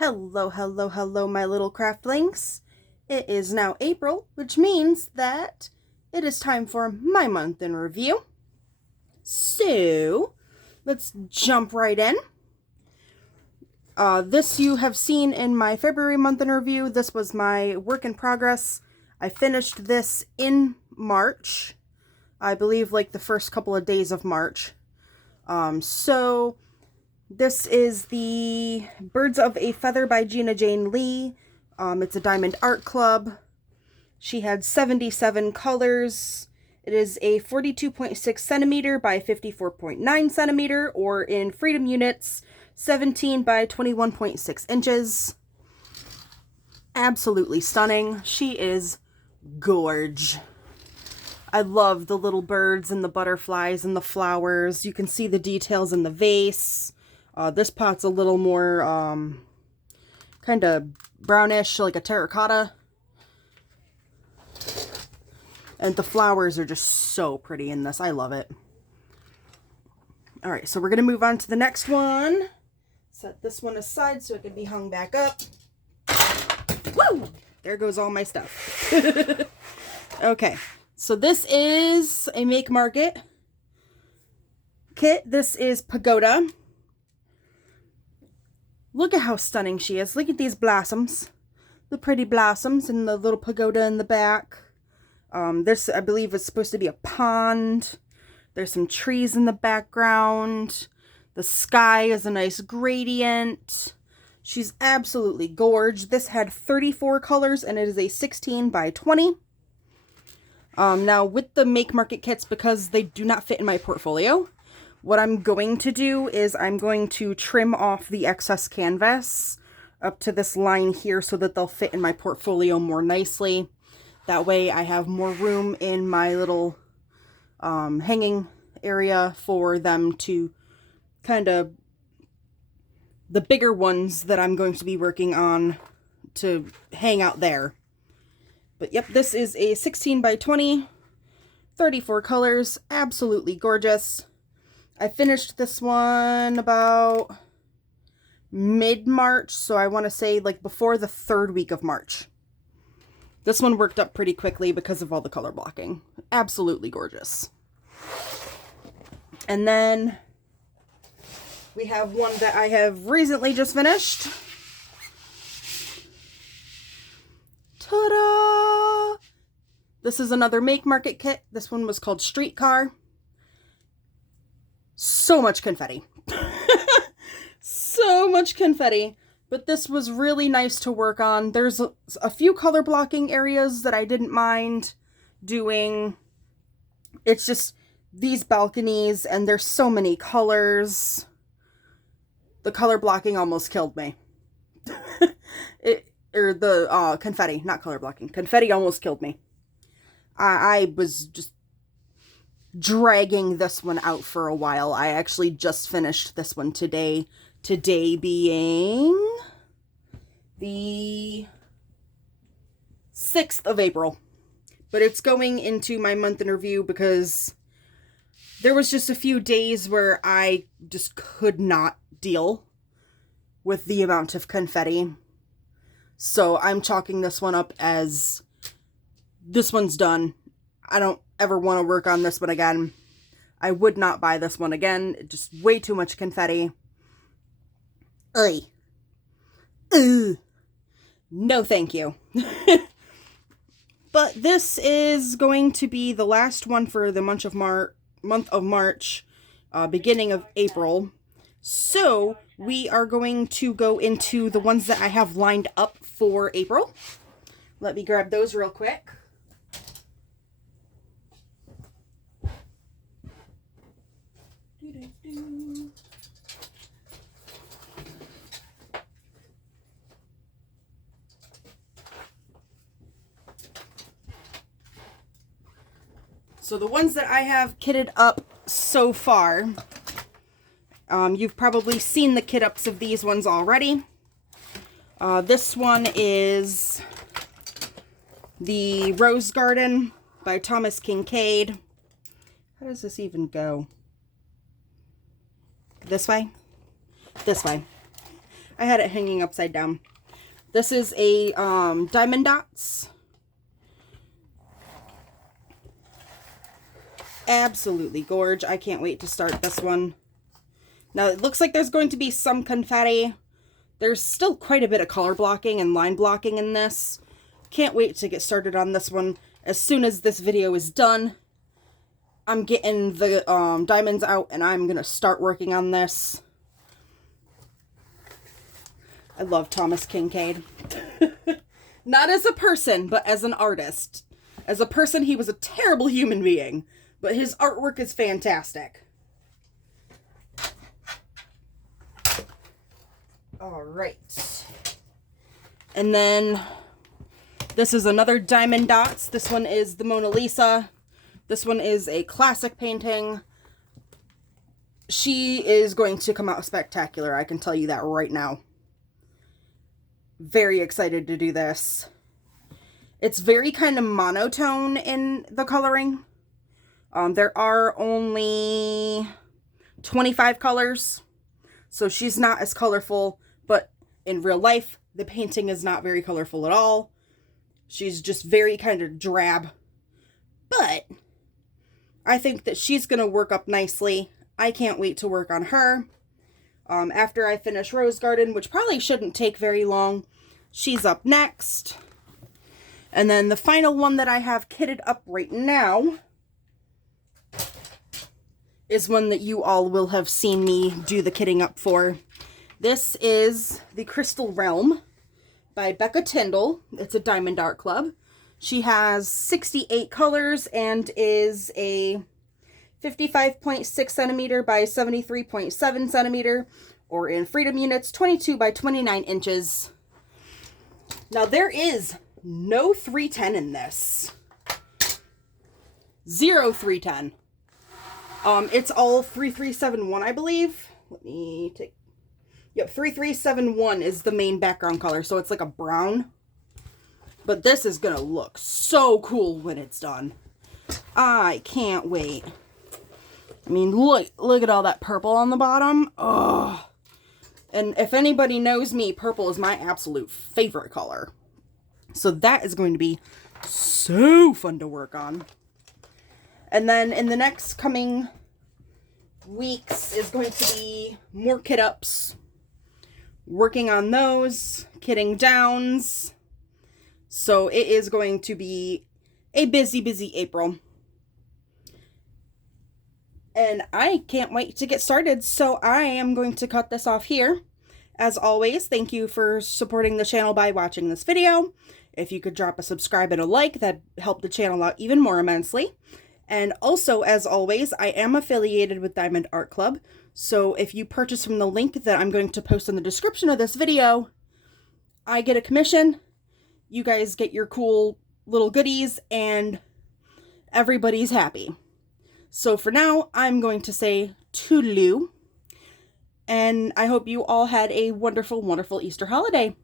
Hello, hello, hello, my little craftlings. It is now April, which means that it is time for my month in review. So, let's jump right in. This you have seen in my February month in review. This was my work in progress. I finished this in March. I believe like the first couple of days of March. This is the Birds of a Feather by Gina Jane Lee. It's a Diamond Art Club. She had 77 colors. It is a 42.6 centimeter by 54.9 centimeter, or in freedom units, 17 by 21.6 inches. Absolutely stunning. She is gorge. I love the little birds and the butterflies and the flowers. You can see the details in the vase. This pot's a little more kind of brownish, like a terracotta. And the flowers are just so pretty in this. I love it. Alright, so we're going to move on to the next one. Set this one aside so it can be hung back up. Woo! There goes all my stuff. Okay, so this is a Make Market kit. This is Pagoda. Look at how stunning she is. Look at these blossoms. The pretty blossoms and the little pagoda in the back. This, I believe, is supposed to be a pond. There's some trees in the background. The sky is a nice gradient. She's absolutely gorge. This had 34 colors and it is a 16 by 20. Now, with the Make Market kits, because they do not fit in my portfolio, what I'm going to do is I'm going to trim off the excess canvas up to this line here so that they'll fit in my portfolio more nicely. That way I have more room in my little hanging area for them to kind of, the bigger ones that I'm going to be working on to hang out there. But yep, this is a 16 by 20, 34 colors, absolutely gorgeous. I finished this one about mid-March, so I want to say like before the 3rd week of March. This one worked up pretty quickly because of all the color blocking. Absolutely gorgeous. And then we have one that I have recently just finished. Ta-da! This is another Make Market kit. This one was called Streetcar. So much confetti. So much confetti. But this was really nice to work on. There's a few color blocking areas that I didn't mind doing. It's just these balconies, and there's so many colors. The color blocking almost killed me. The confetti, not color blocking. Confetti almost killed me. I was just dragging this one out for a while. I actually just finished this one today. Today being the 6th of April. But it's going into my month in review because there was just a few days where I just could not deal with the amount of confetti. So I'm chalking this one up as this one's done. I don't ever want to work on this one again. I would not buy this one again. Just way too much confetti. Ugh. Ugh. No thank you. But this is going to be the last one for the month of March, beginning of April. So we are going to go into the ones that I have lined up for April. Let me grab those real quick. So the ones that I have kitted up so far, you've probably seen the kit ups of these ones already. This one is the Rose Garden by Thomas Kinkade. How does this even go? This way? This way. I had it hanging upside down. This is a Diamond Dots. Absolutely gorge. I can't wait to start this one. Now, it looks like there's going to be some confetti. There's still quite a bit of color blocking and line blocking in this. Can't wait to get started on this one. As soon as this video is done, I'm getting the diamonds out and I'm going to start working on this. I love Thomas Kinkade. Not as a person, but as an artist. As a person, he was a terrible human being, but his artwork is fantastic. All right. And then this is another Diamond Dots. This one is the Mona Lisa. This one is a classic painting. She is going to come out spectacular. I can tell you that right now. Very excited to do this. It's very kind of monotone in the coloring. There are only 25 colors, so she's not as colorful, but in real life, the painting is not very colorful at all. She's just very kind of drab, but I think that she's going to work up nicely. I can't wait to work on her. After I finish Rose Garden, which probably shouldn't take very long, she's up next. And then the final one that I have kitted up right now is one that you all will have seen me do the kitting up for. This is the Crystal Realm by Becca Tyndall. It's a Diamond Art Club. She has 68 colors and is a 55.6 centimeter by 73.7 centimeter, or in freedom units, 22 by 29 inches. Now there is no 310 in this. 0 310. It's all 3371, I believe. Let me take... Yep, 3371 is the main background color, so it's like a brown. But this is gonna look so cool when it's done. I can't wait. I mean, look at all that purple on the bottom. Oh. And if anybody knows me, purple is my absolute favorite color. So that is going to be so fun to work on. And then in the next coming weeks is going to be more kit ups. Working on those, kitting downs. So it is going to be a busy, busy April. And I can't wait to get started, so I am going to cut this off here. As always, thank you for supporting the channel by watching this video. If you could drop a subscribe and a like, that'd help the channel out even more immensely. And also, as always, I am affiliated with Diamond Art Club, so if you purchase from the link that I'm going to post in the description of this video, I get a commission, you guys get your cool little goodies, and everybody's happy. So for now, I'm going to say toodaloo, and I hope you all had a wonderful, wonderful Easter holiday.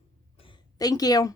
Thank you.